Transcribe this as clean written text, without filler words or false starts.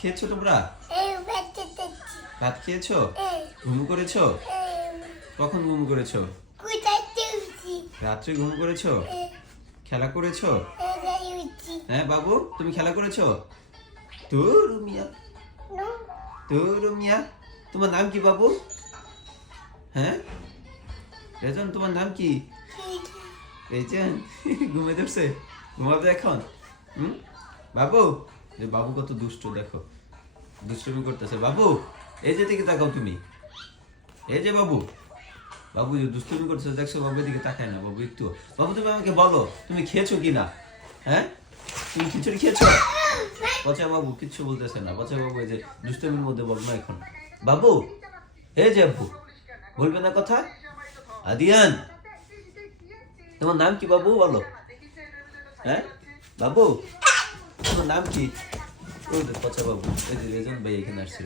খেয়েছো তোমরা? ভাত খেয়েছো? ঘুম করেছো? কখন ঘুম করেছো? রাত্রে ঘুম করেছো? খেলা করেছো? হ্যাঁ বাবু, তুমি খেলা করেছো? তোর মিয়া, তোর মিয়া, তোমার নাম কি বাবু? হ্যাঁ রেজন, তোমার নাম কি? রেজন ঘুমে ধরছে, ঘুমাবে এখন? বাবু, বাবু কত দুষ্ট দেখো, দুষ্টুমি করতেছে। বাবু এই যে দিকে তাকাও তুমি, এই যে বাবু, বাবু যে দুষ্টুমি করতেছে দেখছো, বাবু এদিকে তাকায় না। বাবু একটু, বাবু তুমি আমাকে বলো তুমি খেয়েছো কিনা? হ্যাঁ তুমি খিচুড়ি খেয়েছো? পচা বাবু কিচ্ছু বলতেছে না। পচা বাবু এই যে দুষ্টুমির মধ্যে বল না এখন। বাবু এই যে আব্বু, বলবে না কথা? আদিয়ান, তোমার নাম কি বাবু বলো? হ্যাঁ বাবু, তোমার নাম কি? ওই যে পচা বাবু, এই যে রেজন ভাই এখানে আসছে।